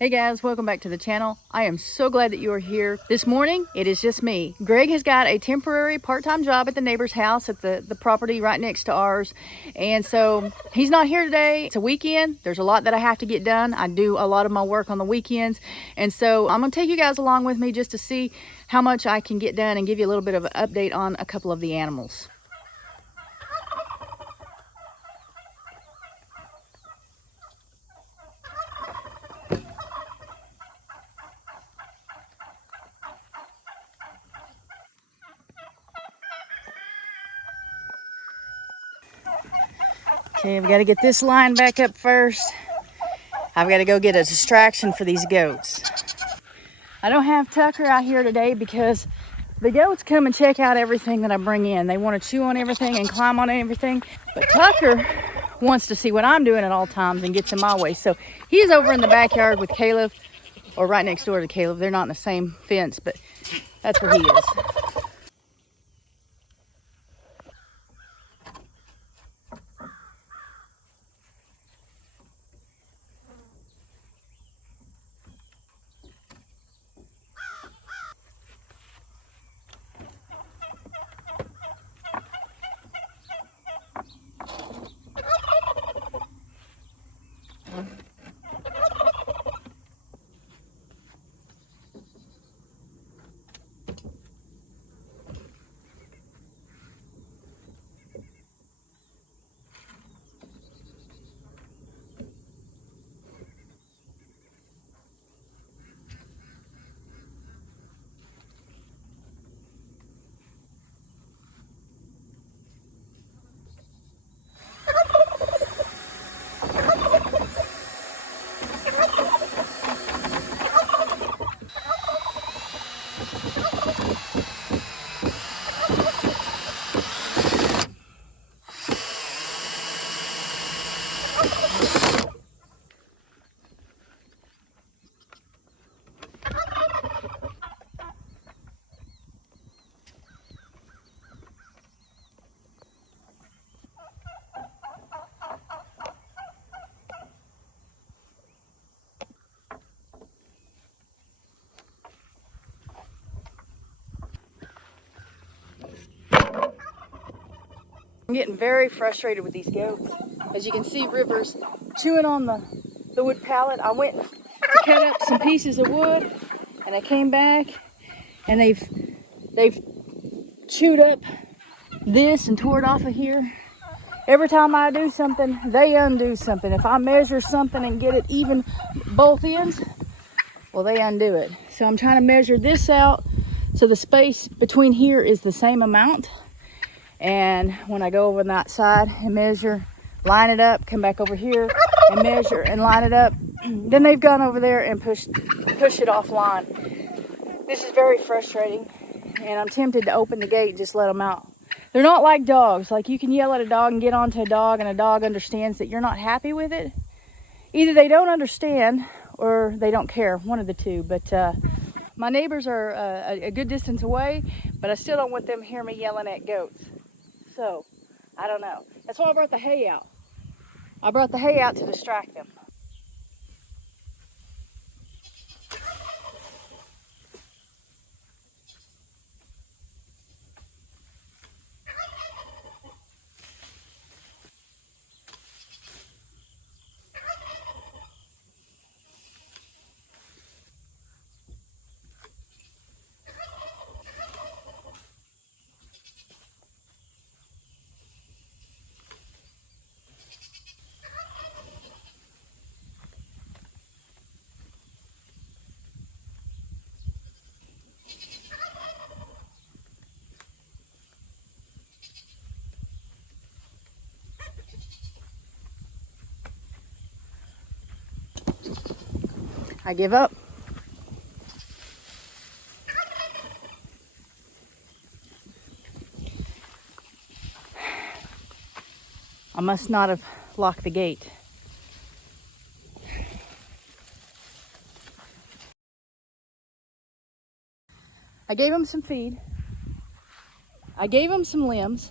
Hey guys, welcome back to the channel. I am so glad that you are here. This morning, it is just me. Greg has got a temporary part-time job at the neighbor's house at the property right next to ours. And so he's not here today. It's a weekend. There's a lot that I have to get done. I do a lot of my work on the weekends. And so I'm gonna take you guys along with me just to see how much I can get done and give you a little bit of an update on a couple of the animals. Okay, I've got to get this line back up first. I've got to go get a distraction for these goats. I don't have Tucker out here today because the goats come and check out everything that I bring in. They want to chew on everything and climb on everything. But Tucker wants to see what I'm doing at all times and gets in my way. So he's over in the backyard with Caleb, or right next door to Caleb. They're not in the same fence, but that's where he is. I'm getting very frustrated with these goats. As you can see, River's chewing on the wood pallet. I went to cut up some pieces of wood and I came back and they've chewed up this and tore it off of here. Every time I do something, they undo something. If I measure something and get it even both ends, well, they undo it. So I'm trying to measure this out so the space between here is the same amount. And when I go over on that side and measure, line it up, come back over here and measure and line it up, then they've gone over there and push it offline. This is very frustrating, and I'm tempted to open the gate and just let them out. They're not like dogs. Like, you can yell at a dog and get onto a dog, and a dog understands that you're not happy with it. Either they don't understand or they don't care, one of the two. But my neighbors are a good distance away, but I still don't want them to hear me yelling at goats. So, I don't know. That's why I brought the hay out. I brought the hay out to distract them. I give up. I must not have locked the gate. I gave them some feed. I gave them some limbs.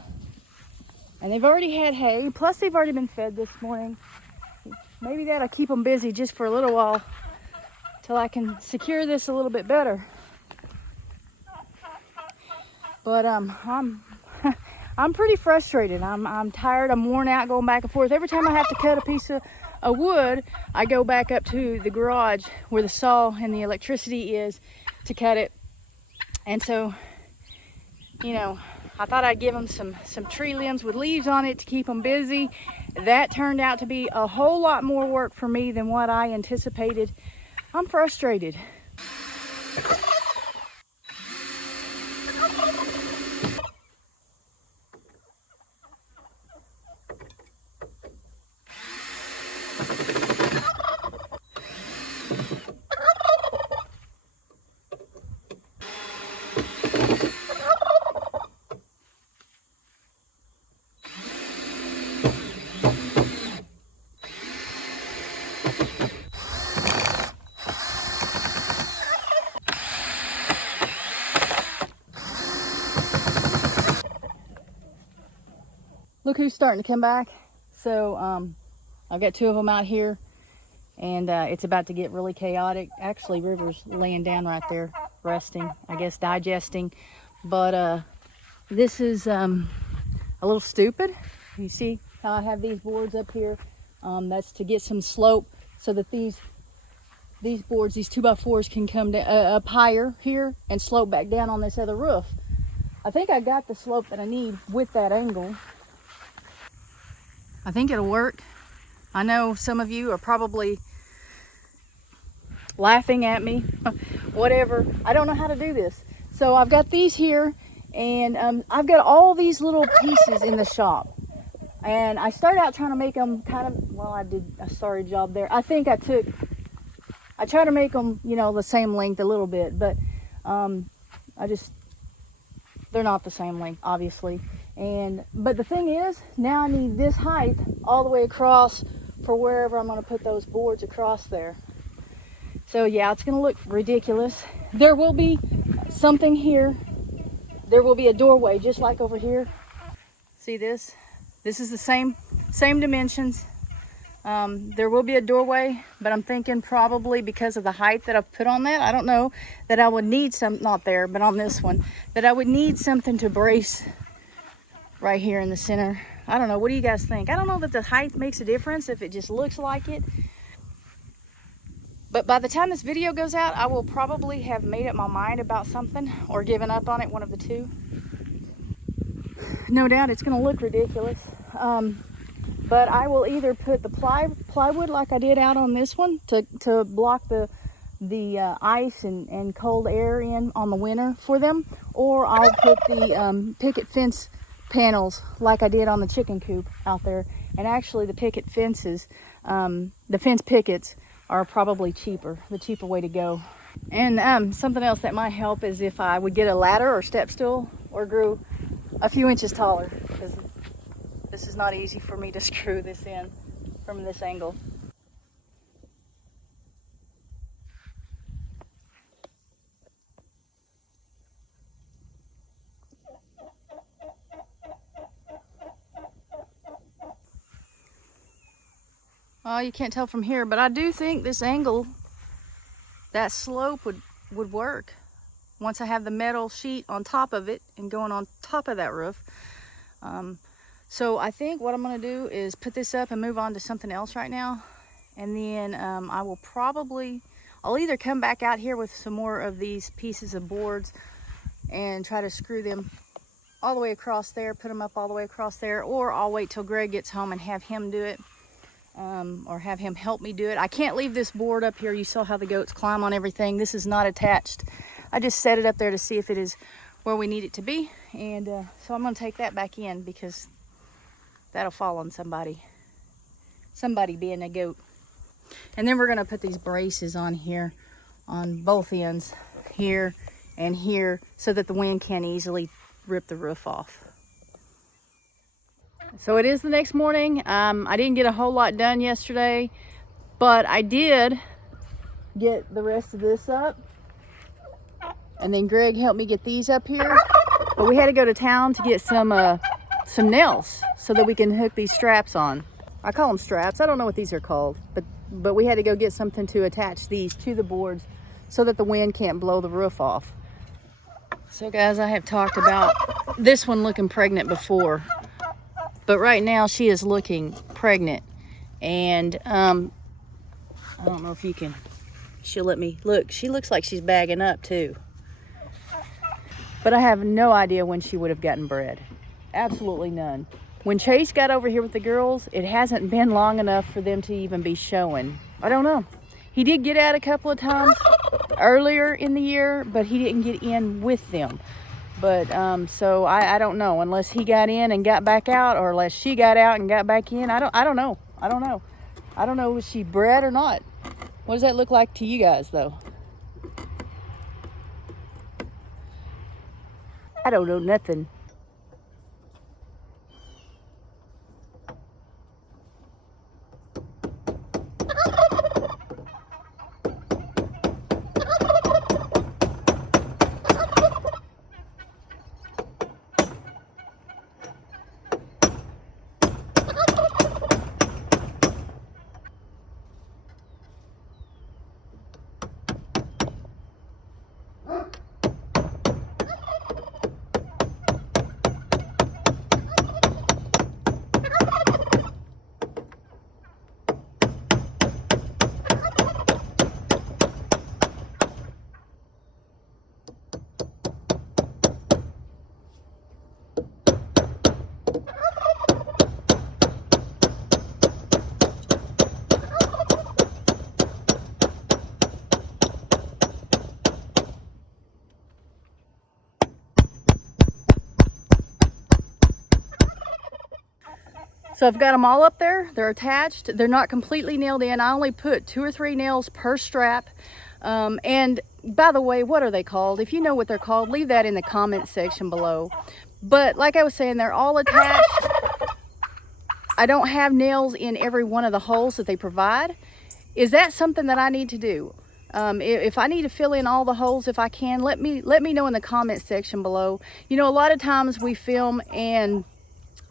And they've already had hay, plus they've already been fed this morning. Maybe that'll keep them busy just for a little while till I can secure this a little bit better. But I'm pretty frustrated. I'm tired. I'm worn out going back and forth. Every time I have to cut a piece of wood, I go back up to the garage where the saw and the electricity is to cut it. And so, you know, I thought I'd give them some tree limbs with leaves on it to keep them busy. That turned out to be a whole lot more work for me than what I anticipated. I'm frustrated. Look who's starting to come back. So I've got two of them out here, and it's about to get really chaotic. Actually, River's laying down right there, resting, I guess digesting. But this is a little stupid. You see how I have these boards up here? That's to get some slope so that these boards, these 2x4s, can come up higher here and slope back down on this other roof. I think I got the slope that I need with that angle. I think it'll work. I know some of you are probably laughing at me, whatever. I don't know how to do this. So I've got these here, and I've got all these little pieces in the shop. And I started out trying to make them kind of, well, I did a sorry job there. I think I tried to make them, you know, the same length a little bit, but they're not the same length, obviously. But the thing is, now I need this height all the way across for wherever I'm going to put those boards across there. So yeah, it's going to look ridiculous. There will be something here. There will be a doorway just like over here. See this? This is the same dimensions. There will be a doorway, but I'm thinking probably because of the height that I've put on that, I don't know, that I would need not there, but on this one, that I would need something to brace right here in the center. I don't know. What do you guys think? I don't know that the height makes a difference if it just looks like it. But by the time this video goes out, I will probably have made up my mind about something or given up on it, one of the two. No doubt it's going to look ridiculous. But I will either put the plywood like I did out on this one to block the ice and cold air in on the winter for them, or I'll put the picket fence panels like I did on the chicken coop out there. And actually the picket fences, the fence pickets are probably the cheaper way to go. And something else that might help is if I would get a ladder or step stool or grew a few inches taller, because this is not easy for me to screw this in from this angle. Oh, you can't tell from here, but I do think this angle, that slope would work once I have the metal sheet on top of it and going on top of that roof. So I think what I'm going to do is put this up and move on to something else right now. And then I'll either come back out here with some more of these pieces of boards and try to screw them all the way across there, put them up all the way across there, or I'll wait till Greg gets home and have him do it. Or have him help me do it. I can't leave this board up here. You saw how the goats climb on everything. This is not attached. I just set it up there to see if it is where we need it to be. And so I'm going to take that back in because that'll fall on somebody being a goat. And then we're going to put these braces on here on both ends, here and here, so that the wind can't easily rip the roof off. So it is the next morning. I didn't get a whole lot done yesterday, but I did get the rest of this up. And then Greg helped me get these up here. But we had to go to town to get some nails so that we can hook these straps on. I call them straps. I don't know what these are called, but but we had to go get something to attach these to the boards so that the wind can't blow the roof off. So guys, I have talked about this one looking pregnant before, but right now she is looking pregnant. And I don't know if you can, she'll let me look. She looks like she's bagging up too. But I have no idea when she would have gotten bred. Absolutely none. When Chase got over here with the girls, it hasn't been long enough for them to even be showing. I don't know. He did get out a couple of times earlier in the year, but he didn't get in with them. But so I don't know, unless he got in and got back out, or unless she got out and got back in. I don't know. I don't know if she bred or not. What does that look like to you guys though? I don't know nothing. So I've got them all up there. They're attached. They're not completely nailed in. I only put 2 or 3 nails per strap. And by the way, what are they called? If you know what they're called, leave that in the comment section below. But like I was saying, they're all attached. I don't have nails in every one of the holes that they provide. Is that something that I need to do? If I need to fill in all the holes, if I can, let me know in the comment section below. You know, a lot of times we film and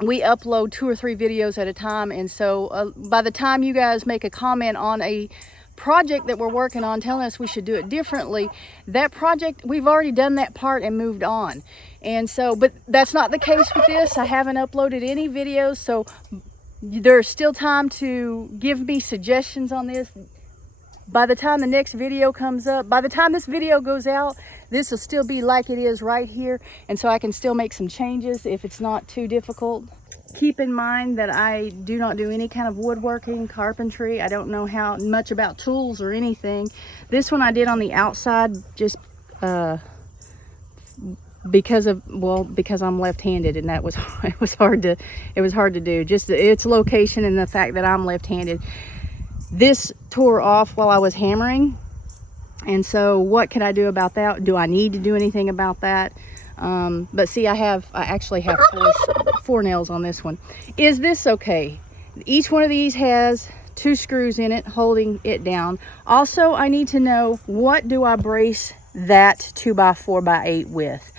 we upload 2 or 3 videos at a time, and so by the time you guys make a comment on a project that we're working on telling us we should do it differently, that project, we've already done that part and moved on. And so, but that's not the case with this. I haven't uploaded any videos, so there's still time to give me suggestions on this. By the time the next video comes up, by the time this video goes out, this will still be like it is right here, and so I can still make some changes if it's not too difficult. Keep in mind that I do not do any kind of woodworking, carpentry. I don't know how much about tools or anything. This one I did on the outside just because I'm left-handed, and that was it was hard to do. Just its location and the fact that I'm left-handed. This tore off while I was hammering, and so what can I do about that? Do I need to do anything about that? But see, I actually have 4 nails on this one. Is this okay? Each one of these has 2 screws in it holding it down. Also, I need to know, what do I brace that 2x4x8 with?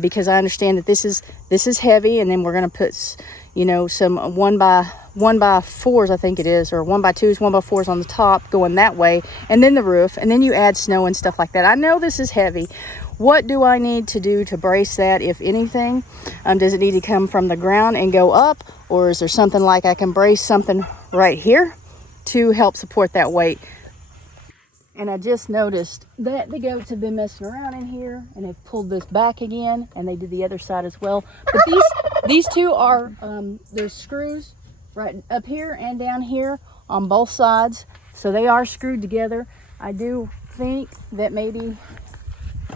Because I understand that this is heavy, and then we're going to put, you know, some 1x4s, I think it is, or 1x2s, 1x4s on the top going that way, and then the roof, and then you add snow and stuff like that. I know this is heavy. What do I need to do to brace that, if anything? Does it need to come from the ground and go up, or is there something like I can brace something right here to help support that weight? And I just noticed that the goats have been messing around in here, and they've pulled this back again, and they did the other side as well. But these 2 are, there's screws right up here and down here on both sides, so they are screwed together. I do think that maybe,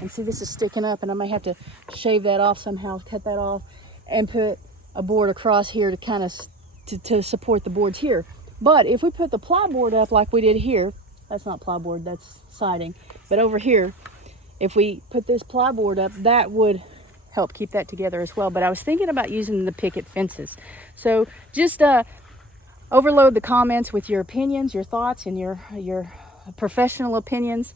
and see, this is sticking up, and I may have to shave that off somehow, cut that off, and put a board across here to kind of to support the boards here. But if we put the ply board up like we did here, that's not ply board, that's siding, but over here, if we put this ply board up, that would help keep that together as well. But I was thinking about using the picket fences. So just overload the comments with your opinions, your thoughts, and your professional opinions,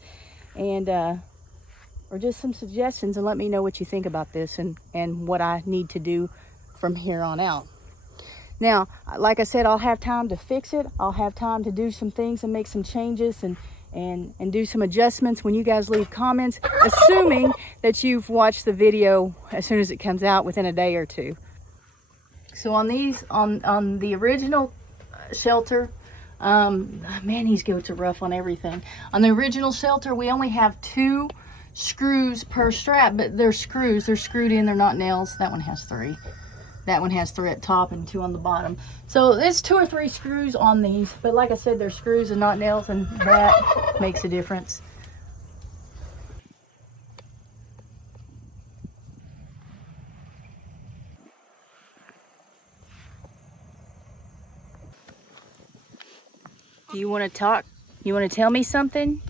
and or just some suggestions, and let me know what you think about this and what I need to do from here on out. Now, like I said, I'll have time to fix it. I'll have time to do some things and make some changes and do some adjustments when you guys leave comments, assuming that you've watched the video as soon as it comes out within a day or two. So on these, on the original shelter, man, these goats are rough on everything. On the original shelter, we only have 2 screws per strap, but they're screws. They're screwed in, they're not nails. That one has 3. That one has 3 at top and 2 on the bottom. So there's 2 or 3 screws on these, but like I said, they're screws and not nails, and that makes a difference. Do you want to talk? You want to tell me something?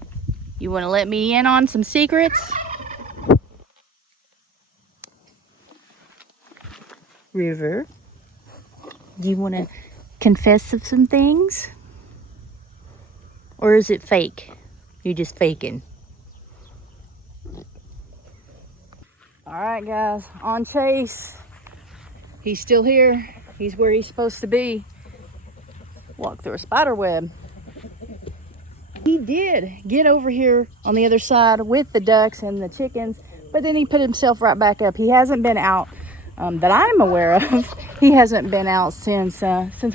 You want to let me in on some secrets? River, do you want to confess of some things? Or is it fake? You're just faking. All right, guys, on Chase. He's still here. He's where he's supposed to be. Walk through a spider web. He did get over here on the other side with the ducks and the chickens, but then he put himself right back up. He hasn't been out that I'm aware of. He hasn't been out since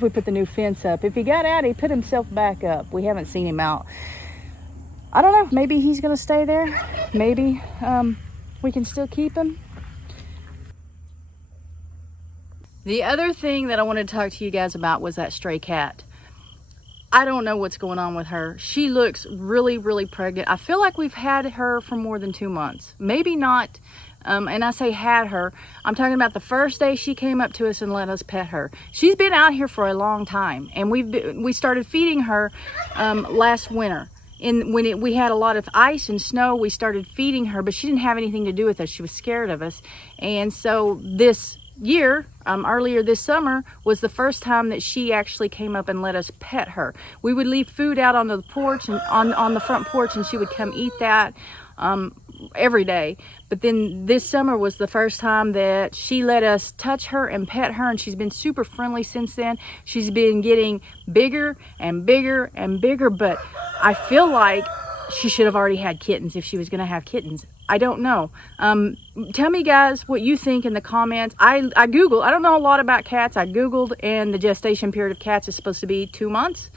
we put the new fence up. If he got out, he put himself back up. We haven't seen him out. I don't know. Maybe he's gonna stay there. Maybe we can still keep him. The other thing that I wanted to talk to you guys about was that stray cat. I don't know what's going on with her. She looks really, really pregnant. I feel like we've had her for more than 2 months. Maybe not. And I say had her, I'm talking about the first day she came up to us and let us pet her. She's been out here for a long time, and we started feeding her last winter. When we had a lot of ice and snow, we started feeding her, but she didn't have anything to do with us. She was scared of us. And so this year, earlier this summer, was the first time that she actually came up and let us pet her. We would leave food out on the porch and on the front porch, and she would come eat that every day. But then this summer was the first time that she let us touch her and pet her, and she's been super friendly since then. She's been getting bigger and bigger and bigger, but I feel like she should have already had kittens if she was going to have kittens. I don't know. Tell me, guys, what you think in the comments. I Googled. I don't know a lot about cats. I Googled, and the gestation period of cats is supposed to be 2 months.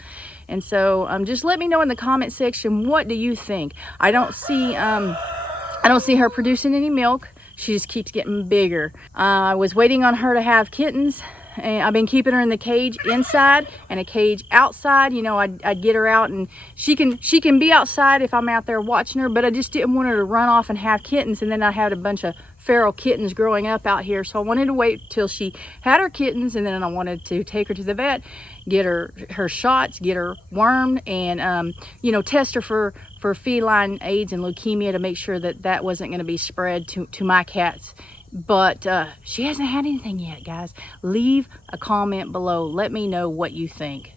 And so just let me know in the comment section, what do you think? I don't see her producing any milk. She just keeps getting bigger. I was waiting on her to have kittens, and I've been keeping her in the cage inside and a cage outside. You know, I'd get her out, and she can be outside if I'm out there watching her, but I just didn't want her to run off and have kittens, and then I had a bunch of feral kittens growing up out here. So I wanted to wait till she had her kittens, and then I wanted to take her to the vet, get her shots, get her wormed, and you know, test her for feline AIDS and leukemia to make sure that wasn't going to be spread to my cats. But she hasn't had anything yet, guys. Leave a comment below. Let me know what you think.